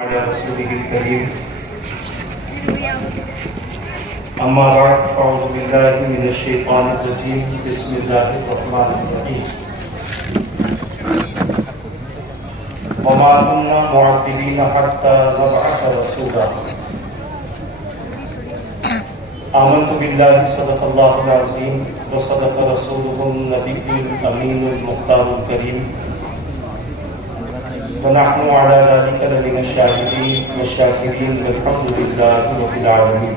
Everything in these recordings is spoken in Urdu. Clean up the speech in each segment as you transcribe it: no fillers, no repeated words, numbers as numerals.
على رسوله الكريم أما بعد أعوذ بالله من الشيطان الرجيم بسم الله الرحمن الرحيم وما كنا معذبين حتى نبعث رسولا آمنت بالله صدق الله العظيم وصدق رسوله النبي الأمين المختار الكريم ونحن على ذلك لمن الشاهدين والشاكرين والحمد لله رب العالمين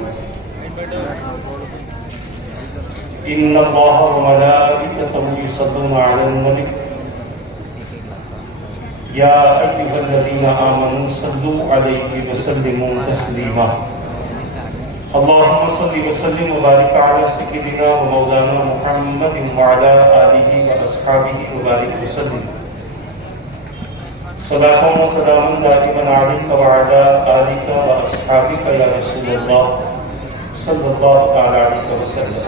إن الله وملائكته يصلون على النبي يا أيها الذين آمنوا صلوا عليه وسلموا تسليما اللهم صل وسلم وبارك على سيدنا ومولانا محمد وعلى آله وأصحابه وبارك وسلم صلاة وسلام دائما عليك وعلى آلك وأصحابك يا رسول الله صلى الله عليه وسلم.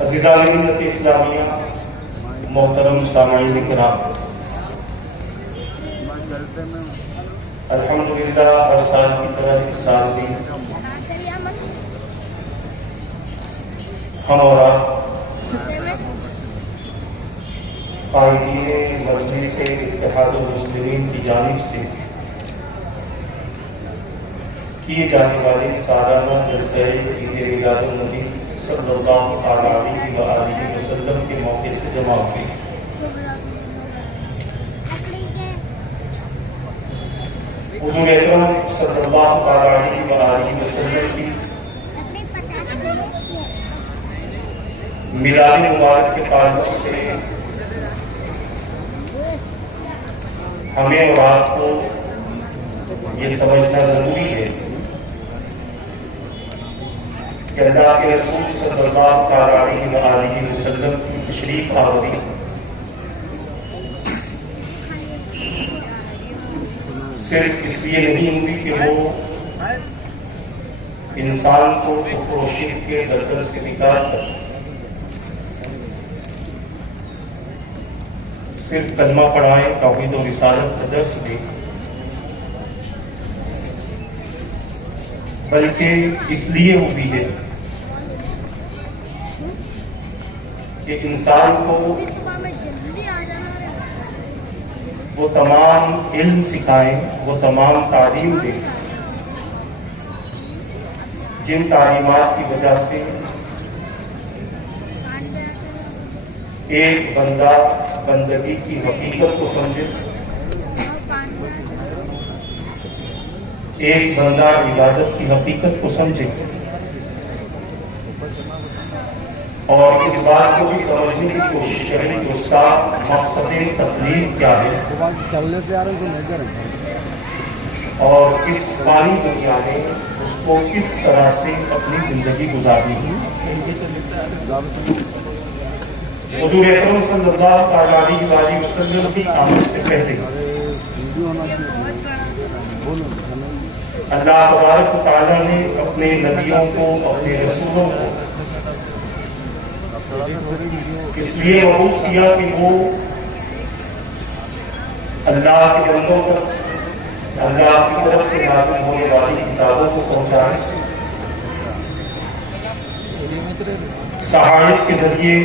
عزیزان ملت اسلامیہ، محترم سامعین کرام، الحمدللہ ہر سال کی طرح اس سال بھی ہم اور آپ قائدین مجلس اتحاد المسلمین کی جانب سے کیے جانے والے سالانہ جلسہ عید میلاد النبی صلی اللہ علیہ وآلہ وسلم کے موقع سے جمع ہوئے. حضور اکرم صلی اللہ علیہ وآلہ وسلم کی میلاد مبارک کے تعلق سے ہمیں اور آپ کو یہ سمجھنا ضروری ہے کہ اللہ کے رسول صلی اللہ علیہ وآلہ وسلم کی تشریف آوری صرف اس لیے نہیں ہوئی کہ وہ انسان کو کفر و شرک کے دلدل سے نکال کر صرف کلمہ پڑھائیں، توحید و رسالت کا درس دیں، بلکہ اس لیے ہوئی ہے کہ انسان کو وہ تمام علم سکھائیں، وہ تمام تعلیم دیں جن تعلیمات کی وجہ سے ایک بندہ بندگی کی حقیقت کو سمجھے، ایک بندہ عبادت کی حقیقت کو سمجھے، اور اس بات کو بھی سمجھنے کی کوشش کرے کہ اس کا مقصد تبلیغ کیا ہے اور اس فانی دنیا میں اس کو کس طرح سے اپنی زندگی گزارنی ہے. حضور اکرم صلی اللہ علیہ وآلہ وسلم کی آمد سے پہلے اللہ تبارک و تعالیٰ نے اپنے نبیوں کو، اپنے رسولوں کو اس لیے مبعوث کیا کہ وہ اللہ کے بندوں کو اللہ کی طرف سے نازل ہونے والی کتابوں کو پہنچائے، صحائف کے ذریعے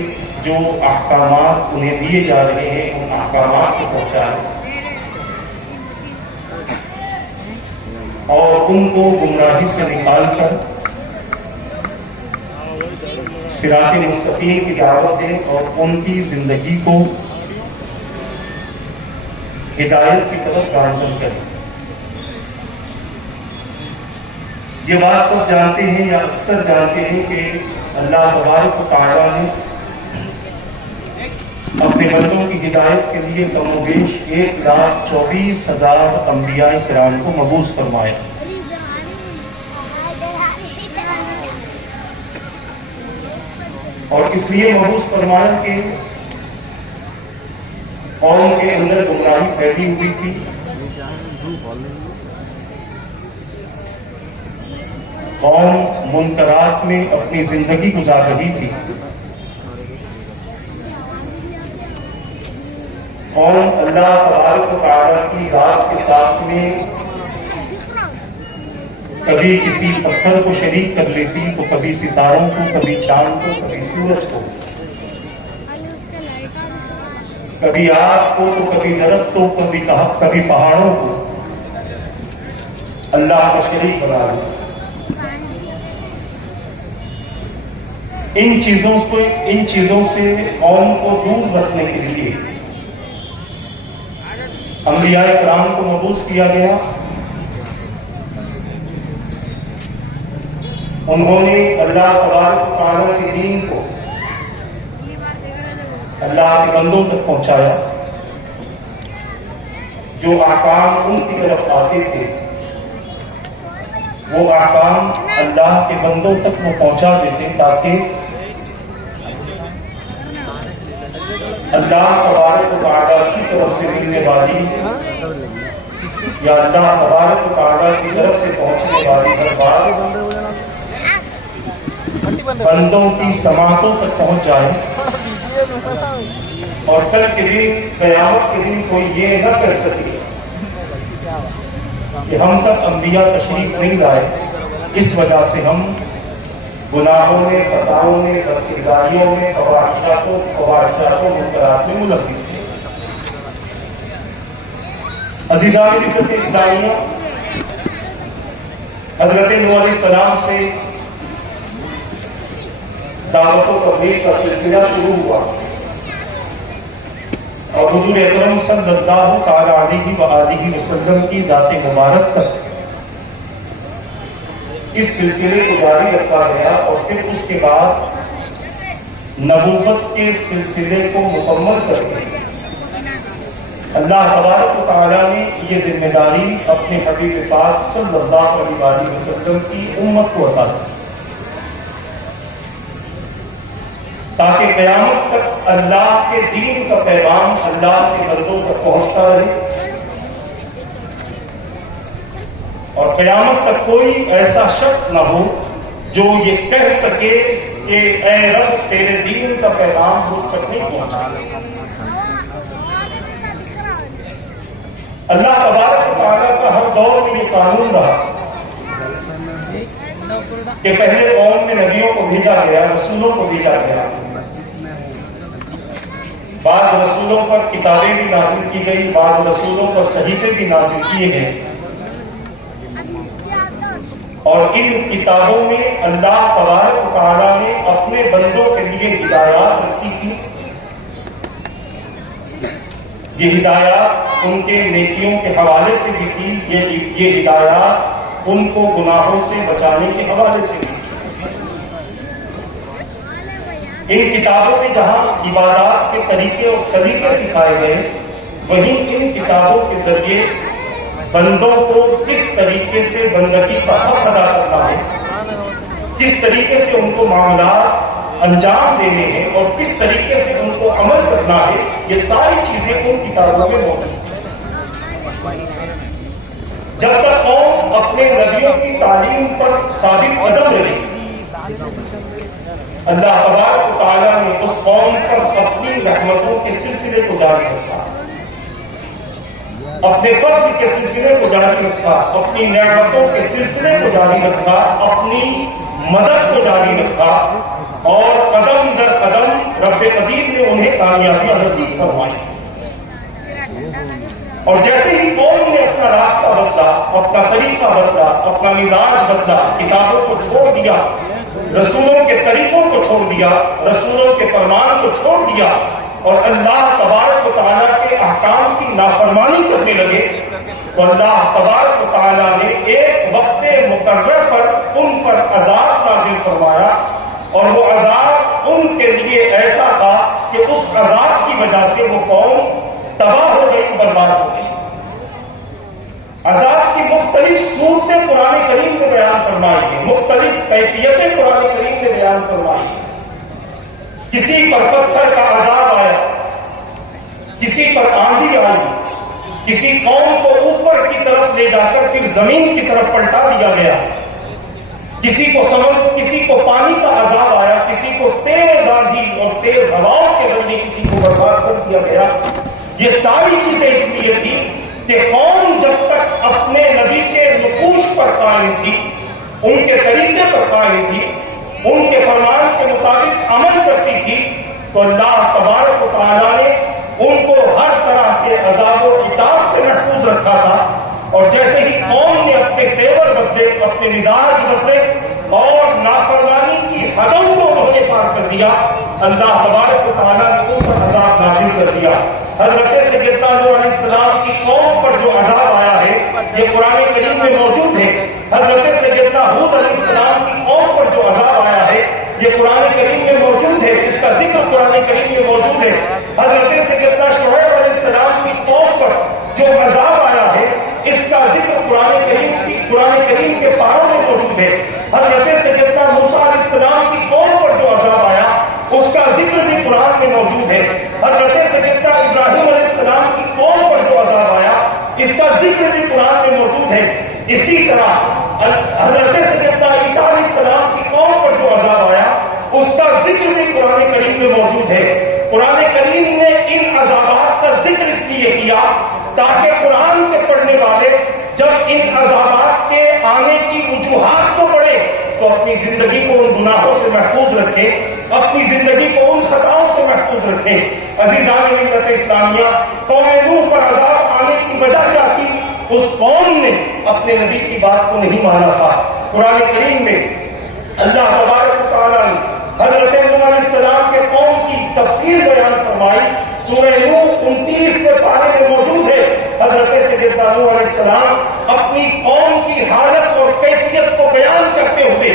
جو احکامات انہیں دیے جا رہے ہیں ان احکامات کو پہنچائے اور ان کو گمراہی سے نکال کر صراط مستقیم کی دعوت دیں اور ان کی زندگی کو ہدایت کی طرف گامزن کریں. یہ بات سب جانتے ہیں یا اکثر جانتے ہیں کہ اللہ تبارک و تعالیٰ نے اپنے بندوں کی ہدایت کے لیے کم و بیش 1,24,000 انبیاء کرام کو مبعوث فرمایا. اور اس لیے مبعوث فرمایا کہ قوم کے اندر گمراہی پھیلی ہوئی تھی، قوم منکرات میں اپنی زندگی گزار رہی تھی، قوم اللہ تبارک و تعالیٰ کی ذات کے ساتھ میں کبھی کسی پتھر کو شریک کر لیتی تو کبھی ستاروں کو، کبھی چاند کو، کبھی سورج کو، کبھی آگ کو تو کبھی درخت کو، کبھی پہاڑوں کو اللہ کا شریک بنا دیا۔ ان چیزوں سے قوم کو دور رکھنے کے لیے انبیاء کرام کو مبعوث کیا گیا۔ انہوں نے اللہ تبارک و تعالیٰ کے دین کو اللہ کے بندوں تک پہنچایا۔ جو احکام ان کی طرف آتے تھے وہ احکام اللہ کے بندوں تک وہ پہنچا دیتے تاکہ اللہ تبارک و تعالیٰ کی طرف سے ملنے والی یا اللہ تبارک و تعالیٰ کی طرف سے پہنچنے والی ہر بات بندوں کی سماعتوں تک پہنچ جائے، اور کل کے دن، قیامت کے دن کوئی یہ نہ کر سکے کہ ہم تک انبیاء تشریف نہیں لائے، اس وجہ سے ہم گناہوں میں، خطاؤں میں، بدکرداریوں میں، خواہشاتوں منکرات میں ملوث تھے۔ عزیزان ملت اسلامیہ، حضرت نوح علیہ السلام سے دعوت و تبلیغ کا سلسلہ شروع ہوا، اور حضور اکرم صلی اللہ تعالی علیہ وآلہ وسلم کی ذات مبارک تک اس سلسلے کو جاری رکھا گیا، اور پھر اس کے بعد نبوت کے سلسلے کو مکمل کر کے اللہ تبارک و تعالیٰ نے یہ ذمہ داری اپنے حبیب پاک صلی اللہ علیہ وآلہ وسلم کی امت کو عطا کی، تاکہ قیامت تک اللہ کے دین کا پیغام اللہ کے بندوں تک پہنچتا رہے، اور قیامت تک کوئی ایسا شخص نہ ہو جو یہ کہہ سکے کہ اے رب تیرے دین کا پیغام مجھ تک نہیں پہنچا۔ اللہ تبارک و تعالیٰ کا ہر دور میں یہ قانون رہا کہ پہلے قوم میں نبیوں کو بھیجا گیا، رسولوں کو بھیجا گیا، بعض رسولوں پر کتابیں بھی نازل کی گئی، بعض رسولوں پر صحیفے بھی نازل کیے گئے، اور ان کتابوں میں اللہ تبارک و تعالیٰ نے اپنے بندوں کے لیے ہدایات رکھی تھی۔ یہ ہدایات ان کے نیکیوں کے حوالے سے بھی تھی، یہ ہدایات ان کو گناہوں سے بچانے کے حوالے سے بھی تھی۔ ان کتابوں میں جہاں عبادات کے طریقے اور سلیقے سکھائے گئے، وہیں ان کتابوں کے ذریعے بندوں کو کس طریقے سے بندگی کا حق ادا کرنا ہے، کس طریقے سے ان کو معاملات انجام دینے ہیں، اور کس طریقے سے ان کو عمل کرنا ہے، یہ ساری چیزیں ان کتابوں میں موجود ہیں۔ جب تک قوم اپنے نبیوں کی تعلیم پر ثابت قدم رہی، اللہ تبارک و تعالیٰ نے اس قوم پر اپنی رحمتوں کے سلسلے کو جاری رکھا، اپنے فضل کے سلسلے کو جاری رکھا، اپنی نعمتوں کے سلسلے کو جاری رکھا، اپنی مدد کو جاری رکھا، اور قدم در قدم رب قدیر نے انہیں کامیابیاں نصیب فرمائی۔ اور جیسے ہی قوم نے اپنا راستہ بدلا، اپنا طریقہ بدلا، اپنا مزاج بدلا، کتابوں کو چھوڑ دیا، رسولوں کے طریقوں کو چھوڑ دیا، رسولوں کے فرمان کو چھوڑ دیا، اور اللہ تبارک و تعالیٰ کے احکام کی نافرمانی کرنے لگے، تو اللہ تبارک و تعالیٰ نے ایک وقت مقرر پر ان پر عذاب نازل فرمایا، اور وہ عذاب ان کے لیے ایسا تھا کہ اس عذاب کی وجہ سے وہ قوم تباہ ہو گئی، برباد ہو گئی۔ عذاب کی مختلف صورتیں قرآن کریم میں بیان فرمائی ہیں، مختلف کیفیتیں قرآن کریم میں بیان فرمائی ہیں۔ کسی پر پتھر کا عذاب آیا، کسی پر آندھی آئی، کسی قوم کو اوپر کی طرف لے جا کر پھر زمین کی طرف پلٹا دیا گیا، کسی کو پانی کا عذاب آیا، کسی کو تیز آندھی اور تیز ہواؤں کے ذریعے کسی کو برباد کر دیا گیا۔ یہ ساری چیزیں اس لیے تھی کہ قوم جب تک اپنے نبی کے نقوش پر قائم تھی، ان کے طریقے پر قائم تھی، ان کے فرمان کے مطابق عمل کرتی تھی، تو اللہ تبارک و تعالیٰ نے ان کو ہر طرح کے عذاب و عقاب سے محفوظ رکھا تھا۔ اور جیسے ہی قوم نے اپنے تیور بدلے، اپنے مزاج بدلے اور نافرمانی کی حدوں کو انہوں نے پار کر دیا، اللہ تبارک و تعالیٰ نے ان پر عذاب نازل کر دیا۔ حضرت سیدنا نوح علیہ السلام کی قوم پر جو عذاب آیا ہے یہ قرآن کریم میں موجود ہے۔ حضرت سیدنا ہود علیہ السلام کی قوم پر جو عذاب آیا ہے یہ قرآن کریم میں موجود ہے، اس کا ذکر قرآن کریم میں موجود ہے۔ حضرت سیدنا شعیب علیہ السلام کی قوم پر جو عذاب آیا ہے اس کا ذکر قرآن کریم کے پاروں میں موجود ہے۔ حضرت سیدنا موسیٰ علیہ السلام کی قوم پر جو عذاب آیا اس کا ذکر بھی قرآن میں موجود ہے۔ حضرت سیدنا ابراہیم علیہ السلام کی قوم پر جو عذاب آیا اس کا ذکر بھی قرآن میں موجود ہے۔ اسی طرح حضرت سیدنا عیسیٰ علیہ السلام کی قوم پر جو عذاب آیا اس کا ذکر بھی قرآن کریم میں موجود ہے۔ قرآن کریم نے ان عذابات کا ذکر اس لیے کیا تاکہ قرآن کے پڑھنے والے جب ان عذابات کے آنے کی وجوہات کو پڑھے تو اپنی زندگی کو ان گناہوں سے محفوظ رکھے، اپنی زندگی کو ان خطاؤں سے محفوظ رکھے۔ عزیزان ملت اسلامیہ، قوم نوح پر عذاب آنے کی وجہ کیا تھی؟ اس قوم نے اپنے نبی کی بات کو نہیں مانا تھا۔ قرآن کریم میں اللہ تبارک و تعالیٰ نے حضرت نوح علیہ السلام کے قوم کی تفصیل بیان فرمائی۔ سورہ نوح 29 کے پارے میں موجود ہے۔ حضرت سیدنا نوح علیہ السلام اپنی قوم کی حالت اور کیفیت کو بیان کرتے ہوئے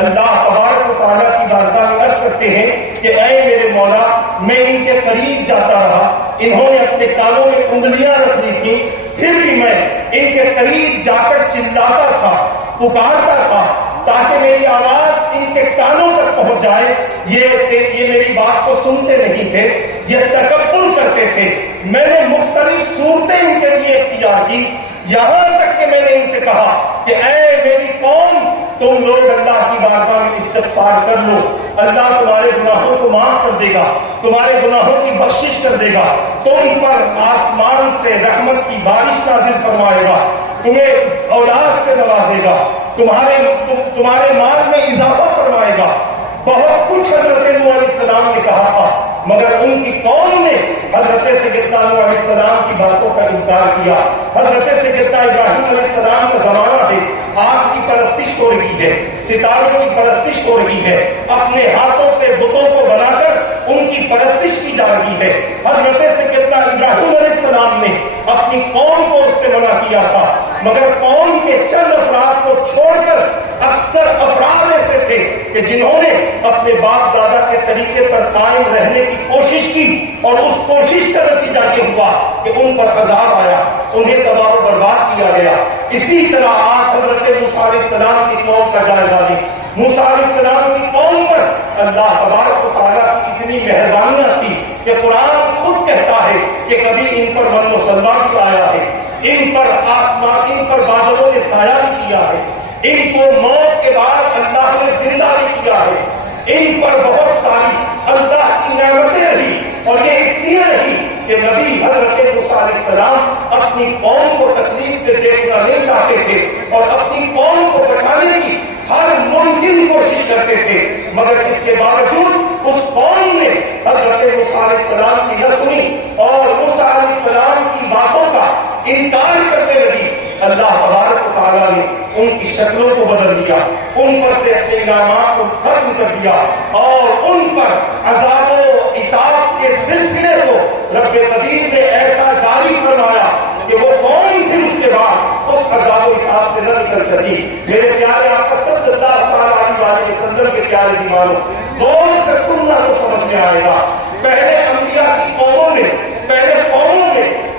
اللہ تبارک و تعالیٰ کی بارگاہ میں عرض کرتے ہیں کہ اے میرے مولا، میں ان کے قریب جاتا رہا، انہوں نے اپنے کانوں میں انگلیاں رکھ لی تھی، پھر بھی میں ان کے قریب جا کر چلاتا تھا، پکارتا تھا تاکہ میری آواز ان کے کانوں تک پہنچ جائے۔ یہ میری بات کو سنتے نہیں تھے، یہ تکبر کرتے تھے۔ میں نے مختلف صورتیں ان کے لیے اختیار کی، یہاں تک کہ میں نے ان سے کہا کہ اے میری قوم، تم لوگ اللہ کی بارگاہ میں استغفار کر لو، اللہ تمہارے گناہوں کو معاف کر دے گا، تمہارے گناہوں کی بخشش کر دے گا، تم پر آسمان سے رحمت کی بارش نازل فرمائے گا، تمہیں اولاد سے نوازے گا، تمہارے مال میں اضافہ فرمائے گا۔ بہت کچھ حضرت نوح علیہ السلام نے کہا تھا، مگر ان کی قوم نے حضرت سیدنا نوح علیہ السلام کی باتوں کا انکار کیا۔ حضرت سیدنا ابراہیم علیہ السلام کا زمانہ ہے، آگ کی پرستش ہو رہی ہے، ستاروں کی پرستش ہو رہی ہے، اپنے ہاتھوں سے بتوں کو بنا کر ان کی پرستش کی جا رہی ہے۔ حضرت سیدنا ابراہیم علیہ السلام نے اپنی قوم کو اس سے منع کیا تھا، مگر قوم کے چند افراد کو چھوڑ کر اکثر افراد ایسے تھے کہ جنہوں نے اپنے باپ دادا کے طریقے پر قائم رہنے کی کوشش کی، اور اس کوشش کا نتیجہ یہ ہوا کہ ان پر عذاب آیا، انہیں تباہ و برباد کیا گیا۔ اسی طرح آپ حضرت موسیٰ علیہ السلام کی قوم کا جائزہ لیں۔ موسیٰ علیہ السلام کی قوم پر اللہ تبارک و تعالیٰ کی اتنی مہربانیاں تھی کہ قرآن خود کہتا ہے کہ کبھی ان پر من و سلوا بھی آیا ہے، ان پر آسمان، ان پر بادلوں نے سایہ بھی کیا ہے، ان کو موت کے بعد اللہ نے زندہ بھی کیا ہے، ان پر بہت ساری اللہ کی نعمتیں رہی، اور یہ اس لیے رہی کہ نبی حضرت موسیٰ علیہ السلام اپنی قوم کو تکلیف سے دیکھنا نہیں چاہتے تھے اور اپنی قوم کو بچانے کی ہر ممکن کوشش کرتے تھے، مگر اس کے باوجود اس قوم نے حضرت موسیٰ علیہ السلام کی نہ سنی اور موسیٰ علیہ السلام کی باتوں کا انکار کرنے لگی۔ اللہ تبارک و تعالیٰ نے ان کی شکلوں کو بدل دیا، ان پر سے اپنے انعامات کو ختم کر دیا، اور ان پر عذاب و عقاب کے سلسلے کو رب قدیر نے ایسا جاری فرمایا کہ وہ قوم بھی اس کے بعد اس عذاب و عقاب سے نہ نکل سکی۔ میرے پیارے آقا صلی اللہ تعالیٰ علیہ وسلم کے پیارے دیوانوں، غور سے سننا تو سمجھ میں آئے گا۔ پہلے انبیاء کی قوموں میں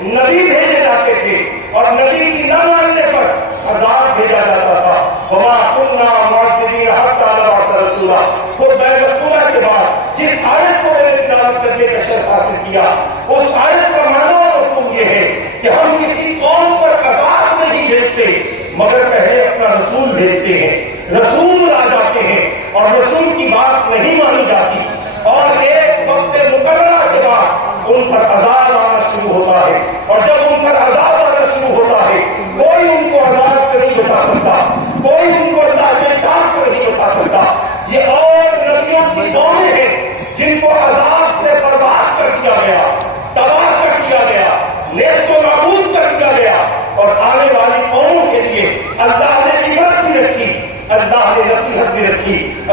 نبی بھیجے جاتے تھے، اور نبی کی نہ ماننے پر عذاب بھیجا جاتا تھا۔ وما كنا معذبين حتى نبعث رسولا۔ خود بیت کے بعد جس آیت کو میں نے تلاوت کرنے کا شرف حاصل کیا، اس آیت کا معنی اور حکم یہ ہے کہ ہم کسی قوم پر عذاب نہیں بھیجتے، مگر پہلے اپنا رسول بھیجتے ہیں، رسول آ جاتے ہیں اور رسول کی بات نہیں مانی جاتی، اور ایک وقت مقررہ کے بعد ان پر عذاب آنا شروع ہوتا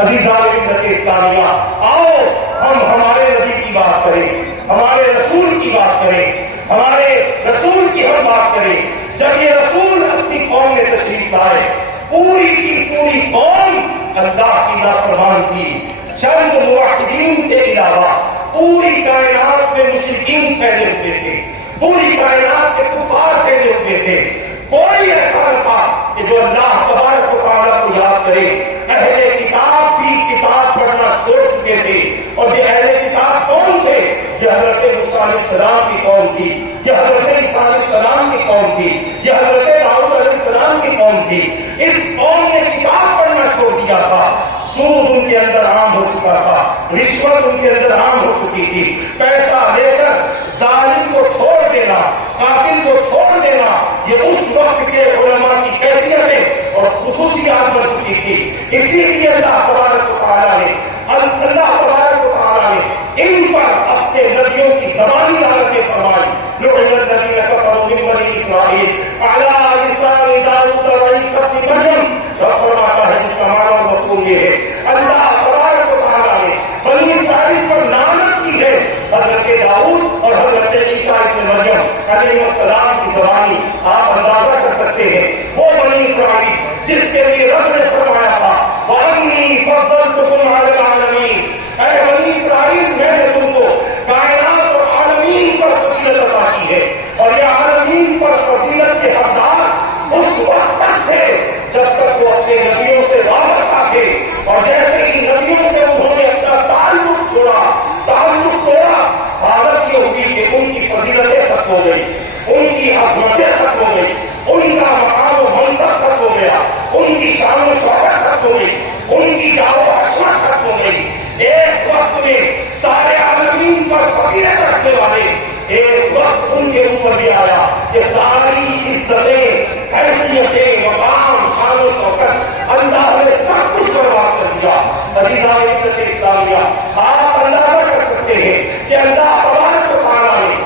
عزیزان ملت اسلامیہ، آؤ ہم ہمارے نبی کی بات کریں، ہمارے رسول کی بات کریں، ہمارے رسول کی ہم بات کریں۔ جب یہ رسول اپنی قوم میں تشریف لائے، پوری کی پوری قوم اللہ کی نافرمان تھی، چند موحدین کے علاوہ پوری کائنات میں مشرکین پھیلے ہوئے تھے، پوری کائنات کے کفار پھیلے ہوئے تھے۔ کوئی ایسا نہ تھا کہ جو اللہ تبارک و تعالیٰ کو یاد کرے۔ اہل کتاب بھی کتاب پڑھنا چھوڑ چکے تھے، اور یہ اہل کتاب کون تھے؟ یہ حضرت موسیٰ علیہ السلام کی قوم تھی، یہ حضرت عیسیٰ علیہ السلام کی قوم تھی، یہ حضرت داؤد علیہ السلام کی قوم تھی۔ اس قوم نے کتاب پڑھنا چھوڑ دیا تھا، سود ان کے اندر عام ہو چکا تھا، رشوت ان کے اندر عام ہو چکی تھی، پیسہ لے کر ظالم کو چھوڑ دینا، قاتل کو چھوڑ دینا، یہ اس وقت کے علماء کی کیفیتیں اور خصوصیات بن چکی تھی۔ اسی لیے اللہ تبارک و تعالیٰ نے ان پر اپنے نبیوں کی زبانی لعنتیں فرمائی۔ لعن الذین کفروا من بنی اسرائیل علی لسان داؤد و عیسی ابن مریم۔ رب فرماتا ہے جس کا معنی اور مفہوم یہ ہے، اللہ تبارک و تعالیٰ نے بنی اسرائیل پر لعنت کی ہے حضرت داؤد اور حضرت عیسیٰ ابن مریم علیہ السلام کی زبانی۔ آپ اندازہ کر سکتے ہیں وہ بنی اسرائیل جس کے لیے رب نے فرمایا تھا وَأَنِّي فَضَّلْتُكُمْ عَلَى الْعَالَمِينَ، اے بنی اسرائیل میں نے تم کو کائنات اور عالمین پر فضیلت عطا کی ہے، اور یہ عالمین پر فضیلت کے حقدار اس وقت تک تھے جب تک وہ اپنے نبیوں سے وابستہ تھے، اور جیسے ہی نبیوں سے انہوں نے اپنا تعلق توڑا، حالت یہ ہوئی کہ ان کی فضیلتیں ختم ہو گئی، ان کی عظمتیں ختم ہو گئی، ان کا مقام و منصب ختم ہو گیا، ان کی شان و شوکت ختم ہو گئی، ان کی جاہ و حشمت ختم ہو گئی۔ ایک وقت میں سارے عالمین پر فضیلت رکھنے والے ایک وقت ان کے اوپر بھی آیا کہ ساری عزتیں، حیثیتیں، مقام، شان و شوکت اللہ نے سب کچھ برباد کر دیا۔ عزیزان ملت اسلامیہ، آپ اندازہ کر سکتے ہیں کہ اللہ تبارک و تعالیٰ نے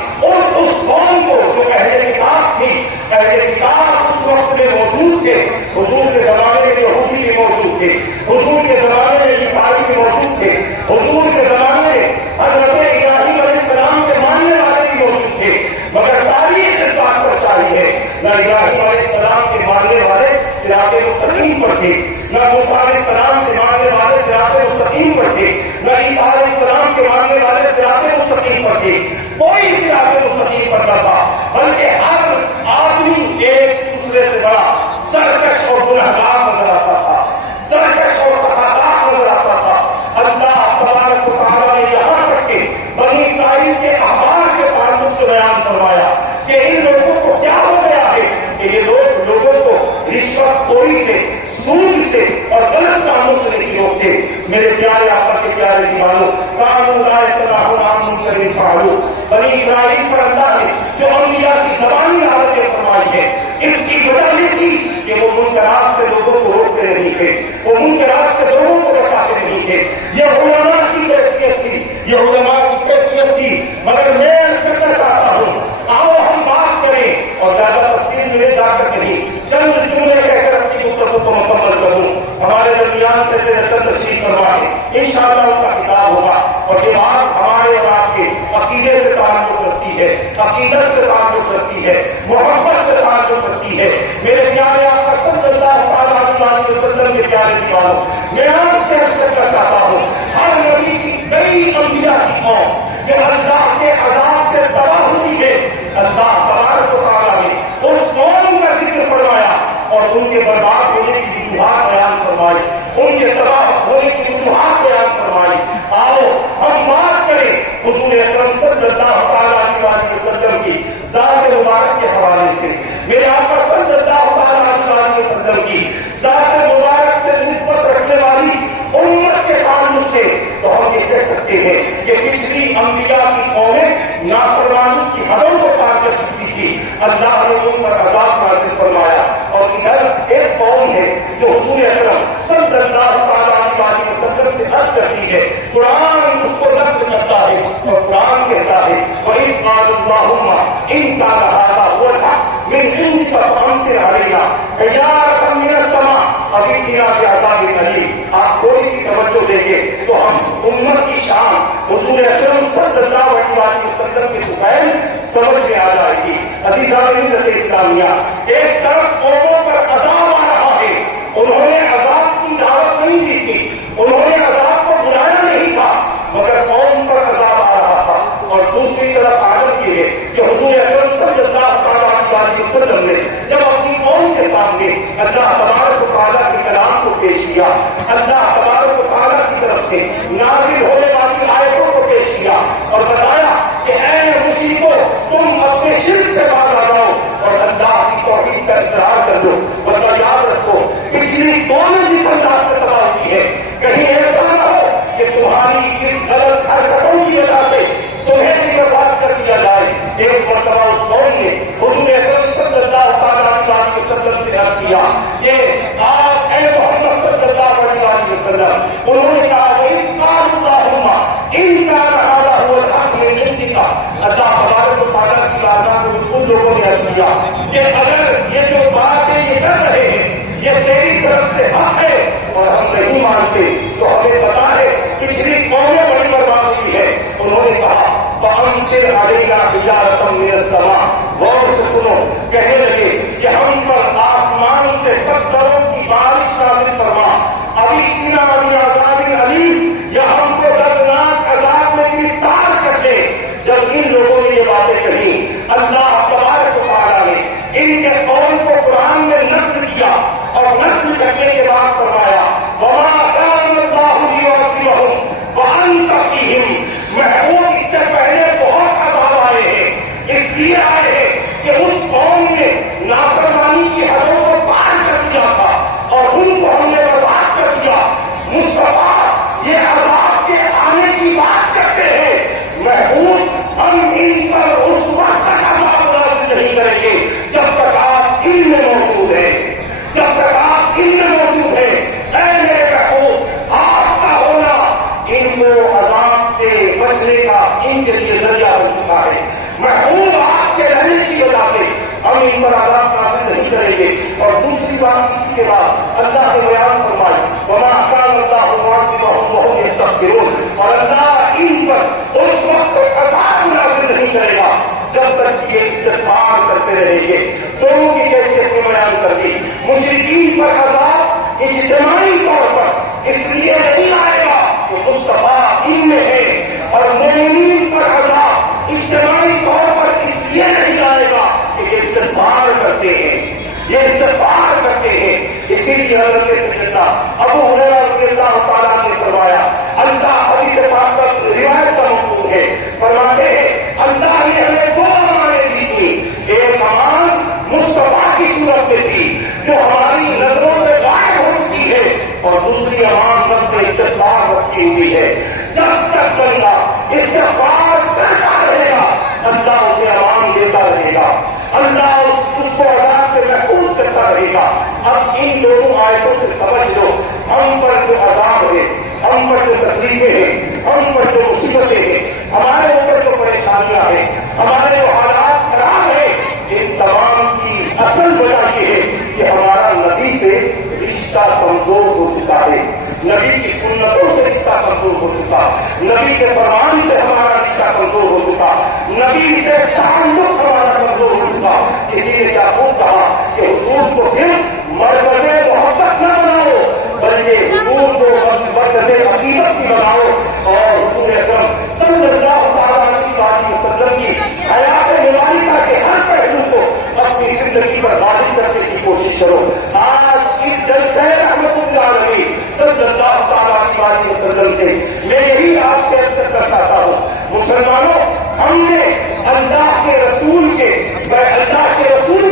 اس قوم کو جو اہل کتاب تھی، اہل کتاب اس وقت میں موجود تھے، حضور کے زمانے میں یہودی بھی موجود تھے، حضور کے زمانے میں عیسائی بھی موجود تھے، حضور کے زمانے میں حضرت ابراہیم علیہ السلام کے ماننے والے بھی موجود تھے، مگر تاریخ اس بات پر شاہد ہے نہ ابراہیم علیہ السلام کے ماننے والے صراط مستقیم پر تھے، نہ موسیٰ علیہ السلام کے ماننے والے صراط مستقیم پر تھے، نہ عیسیٰ علیہ السلام کے ماننے والے صراط مستقیم پر تھے، کوئی صراط مستقیم پر نہ تھا، بلکہ ہر آدمی ایک دوسرے سے بڑا سرکش اور گنہگار نظر آتا تھا، سرکش اور خطاکار نظر آتا تھا۔ اللہ تبارک و تعالیٰ نے یہاں تک کہ بنی اسرائیل کے احبار کے تعلق سے بیان فرمایا کہ ان لوگوں کو کیا ہو گیا ہے کہ یہ لوگوں کو رشوت خوری سے، سود سے اور غلط کاموں سے نہیں روکتے۔ میرے پیارے آقا کے پیارے دیوانوں، قانون لا یتناہون عن منکر فعلوہ، بنی اسرائیل پر اللہ نے جو انبیاء کی زبانی لعنتیں فرمائی ہے، اس کی وجہ یہ تھی کہ وہ منکرات سے لوگوں کو روکتے نہیں تھے، وہ منکرات سے لوگوں کو بچاتے نہیں تھے۔ یہ علماء کی کیفیت تھی، یہ علماء کی کیفیت تھی، مگر میں کرنا چاہتا ہوں آؤ ہم بات کریں، اور زیادہ تفصیل میں جا کر نہیں، چند جملے کہہ کر اپنی گفتگو کو مکمل کروں۔ ہمارے درمیان سے تشریف فرمائیں، انشاءاللہ اس کا خطاب ہوگا، اور یہ بات ہمارے اور آپ کے عقیدے سے تعلق رکھتی ہے، عقیدت سے تعلق رکھتی ہے، محبت سے تعلق رکھتی ہے۔ میرے پیارے آقا صلی اللہ علیہ وسلم کے پیارے دیوانوں، میں آپ سے عرض کرنا چاہتا ہوں، ہر نبی کی کئی انبیاء کی قوم جو اللہ کے عذاب سے تباہ ہوئی ہے، اللہ تبارک و تعالیٰ نے اس قوم کا ذکر فرمایا اور ان کے برباد ہونے کی وجوہات بیان فرمائی، ان کے تباہ ہونے کی وجوہات بیان فرمائی۔ آؤ ہم بات کریں حضور اکرم صلی اللہ علیہ وسلم کی ذات مبارک کے حوالے سے، میرے آقا صلی اللہ علیہ وسلم کی ذات مبارک سے نسبت رکھنے والی امت کے تعلق سے تو ہم یہ کہہ سکتے ہیں کہ پچھلی انبیاء کی قومیں نافرمانی کی حدوں کو پار کر چکی تھی، اللہ نے ان پر عذاب نازل فرمایا، اور ادھر ایک قوم ہے جو حضور اکرم صلی اللہ علیہ وسلم سے عرض کرتی ہے، قرآن اس کو نقل کرتا ہے اور قرآن کہتا ہے وَإِذْ قَالُوا اللَّهُمَّ إِنْ كَانَ هَذَا هُوَ الْحَقُّ مِنْ عِنْدِكَ فَأَمْطِرْ عَلَيْنَا حِجَارَةً مِنَ السَّمَاءِ أَوْ ائْتِنَا بِعَذَابٍ أَلِيمٍ۔ آپ تھوڑی سی توجہ حضور اکرم صلی اللہ علیہ وسلم کی سفید سمجھ میں آ جائے گی۔ عزیزان ملت اسلامیہ، ایک طرف قوموں پر عذاب آ رہا ہے، انہوں نے عذاب کی دعوت نہیں دی تھی، انہوں نے عذاب کو بلایا نہیں تھا، مگر قوم پر عذاب آ رہا تھا، اور دوسری طرف عادت یہ ہے کہ حضور اکرم صلی اللہ علیہ وسلم نے جب اپنی قوم کے سامنے اللہ تبارک و تعالیٰ کے کلام کو پیش کیا، اللہ تبارک و تعالیٰ کی طرف سے نازل ہونے والی آیتوں کو پیش کیا اور بتایا کہ اے مشرکو، تم اپنے شرک سے باز آ جاؤ اور اللہ کی توحید کا اقرار کر دو، ورنہ یاد رکھو پچھلی قومیں جس انداز سے تباہ ہوئی ہے، کہیں ایسا نہ ہو کہ تمہاری اس غلط حرکتوں کی وجہ سے تمہیں بھی برباد کر دیا جائے۔ ایک مرتبہ اس قوم نے حضور اکرم صلی اللہ علیہ وسلم سے عرض کیا، یہ آج اے محمد صلی اللہ علیہ وسلم، انہوں نے کہا اللہ تبارک و تعالیٰ کی بارگاہ میں ان لوگوں نے عرض کیا کہ اگر یہ جو باتیں یہ کر رہے ہیں یہ تیری طرف سے حق ہے اور ہم نہیں مانتے تو ہمیں پتا ہے پچھلی قومیں بڑی برباد ہوئی ہے۔ انہوں نے کہا فَأَمْطِرْ عَلَيْنَا حِجَارَةً مِّنَ السَّمَاءِ، غور سے سنو، کہنے لگے کہ ہم پر آسمان سے پتھروں کی بارش نازل فرما، ابھی اتنا ابھی عذاب علیم، یا ہم کو دردناک عذاب میں گرفتار کر دے۔ جب ان لوگوں نے یہ باتیں کہی، اللہ تبارک و تعالیٰ نے ان کے قوم کو قرآن میں نقل کیا اور نقل کرنے کے بعد فرمایا وَمَا كَانَ اللَّهُ لِيُعَذِّبَهُمْ وَأَنْتَ فِيهِمْ، محبوب اس سے پہلے بہت عذاب آئے ہیں، اس لیے آئے ہیں کہ اس قوم نے نافرمانی کی حدوں کو پار کر دیا تھا اور ان کو ہم نے برباد کر دیا۔ مصطفیٰ یہ عذاب کے آنے کی بات کرتے ہیں، محبوب ہم ان پر اس وقت تک عذاب نازل نہیں کریں گے جب تک آپ ان میں موجود ہیں، جب تک آپ ان میں موجود ہیں۔ اے میرے محبوب، آپ کا ہونا ان کو عذاب سے بچنے کا ان کے لیے ذریعہ ہو چکا ہے۔ محبوب آپ کے رہنے کی وجہ سے ہم ان پر عذاب نازل نہیں کریں گے۔ اور دوسری بات اسی کے بعد اللہ نے بیان فرمائی وَمَا كَانَ اللَّهُ مُعَذِّبَهُمْ وَهُمْ يَسْتَغْفِرُونَ، اور اللہ ان پر اس وقت عذاب نازل نہیں کرے گا جب تک کہ یہ استغفار کرتے رہیں گے۔ دونوں کی کیفیت میں بیان کر دی، مشرکین پر عذاب اجتماعی طور پر اس لیے نہیں آئے گا کہ مصطفیٰ ان میں ہے، اور مومنین پر عذاب اجتماعی طور پر اس لیے نہیں آئے گا کہ یہ استغفار کرتے ہیں، یہ استغفار کرتے ہیں۔ اسی لیے حضرت سیدنا ابو ہریرہ رضی اللہ تعالیٰ نے فرمایا، اللہ حدیث پاک کا روایت کا مفہوم ہے، فرماتے ہیں اللہ نے ہمیں دو امانیں دی تھی، ایک امان مصطفیٰ کی صورت میں تھی جو ہماری نظروں سے غائب ہو چکی ہے، اور دوسری امان رب نے استغفار رکھی ہوئی ہے۔ جب تک بندہ استغفار کرتا رہے گا اللہ اسے امان دیتا رہے گا، اللہ اس کو عذاب سے محفوظ کرتا رہے گا۔ اب ان دونوں آیتوں سے سمجھ لو ہم پر جو عذاب ہے، ہم پر جو تکلیفیں ہیں، ہم پر جو مصیبتیں ہیں، ہمارے اوپر جو پریشانیاں ہیں، ہمارے جو حالات خراب ہیں، ان تمام کی اصل وجہ یہ ہے کہ ہمارا نبی سے رشتہ کمزور ہو چکا ہے، نبی کی سنتوں سے رشتہ کمزور ہو چکا، نبی کے فرمان سے ہمارا رشتہ کمزور ہو چکا، نبی سے تعلق ہمارا کمزور ہو چکا۔ کسی نے کیا خوب کہا کہ حضور کو صرف مرکز محبت نہ بناؤ بلکہ حضور کو مرکز عقیدت کی بناؤ، اور حضور اکرم صلی اللہ علیہ وسلم کی حیات مبارکہ کے ہر پہلو کو اپنی زندگی پر غالب کرنے کی کوشش کرو۔ آج اس جلسہ رحمت العالمین صلی اللہ علیہ وسلم سے میں یہی آپ سے عرض کرنا چاہتا ہوں، مسلمانوں، ہم نے اللہ کے رسول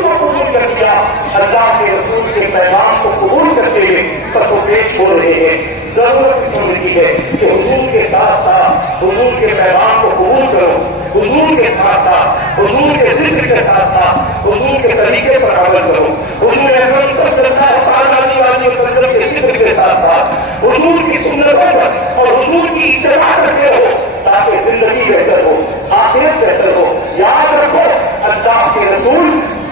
کو قبول کر دیا، اللہ کے رسول کے پیغام کو قبول کرتے ہوئے پس و پیش ہو رہے ہیں۔ ضرورت سمجھتی ہے کہ حضور کے ساتھ ساتھ حضور کے پیغام کو قبول کرو، حضور کے ساتھ ساتھ حضور کے ذکر کے ساتھ ساتھ حضور کے طریقے پر عمل کرو، حضور اکرم صلی اللہ علیہ وسلم کے ذکر کے ساتھ ساتھ حضور کی سنتوں پر اور حضور کی اتباع کرتے رہو تاکہ زندگی بہتر ہو، آخرت بہتر ہو۔ یاد رکھو اللہ کے رسول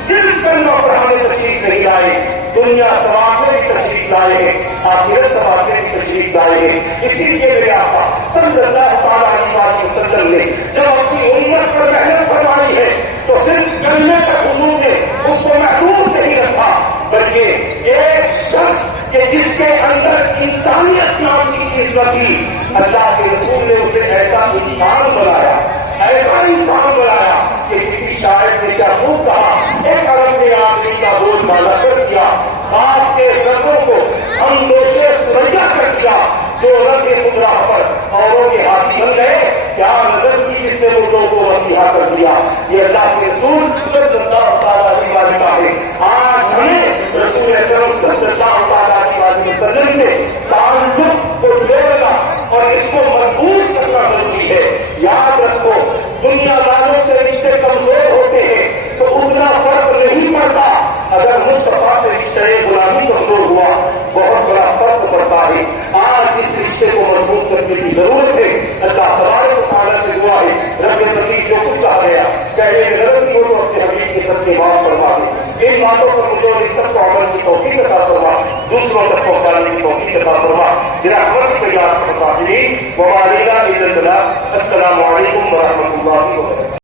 صرف کلمہ پڑھانے تشریف نہیں لائے، دنیا سواب میں تشریف لائے۔ لائے ہیں, آخرت سنوارنے کی تشریف لائے ہیں. اسی لیے میرے آقا صلی اللہ تعالیٰ علیہ وسلم نے جب اپنی امت پر محنت فرمائی ہے تو صرف جننے تک حضور نے اس کو محدود نہیں رکھا, بلکہ ایک شخص کہ جس کے اندر انسانیت نام کی چیز نہ تھی, اللہ کے رسول نے اسے ایسا انسان بنایا, ایسا انسان بنایا کہ کسی شاعر نے کیا خوب کہا, ایک عرب نے آدمی کا بول بالا کر دیا, خواب کے رنگوں کو ہم دوشے سریا کر دیا, جو رنگ خدرا پر اوروں کے ہاتھی بن گئے, کیا نظر کی جس نے مردوں کو مسیحا کر دیا. یہ اللہ کے رسول صلی اللہ تعالیٰ علیہ وسلم ہے. آج ہمیں رسول اکرم صلی اللہ تعالیٰ علیہ وسلم سے تعلق کو جوڑنا اور اس کو مضبوط کرنا ضروری ہے. یاد رکھو, دنیا داروں سے رشتے کمزور ہوتے ہیں تو اتنا فرق نہیں پڑتا, اگر مصطفیٰ سے رشتے غلامی کمزور ہوا بہت بڑا فرق پڑتا ہے. آج اس رشتے کو مضبوط کرنے کی ضرورت ہے. اللہ تبارک و تعالیٰ سے دعا ہے, رب العزت جو کچھ کہا گیا کہنے میں غلطی ہو تو اپنے حبیب کے سب کے معاف فرما دے. ان باتوں پر مجھے اور ان سب کو عمل کی توفیق عطا فرما, دوسروں تک پہنچانے کی توفیق عطا فرما. برحمتک کو یاد رکھنا. وعلیکم السلام ورحمۃ اللہ وبرکاتہ.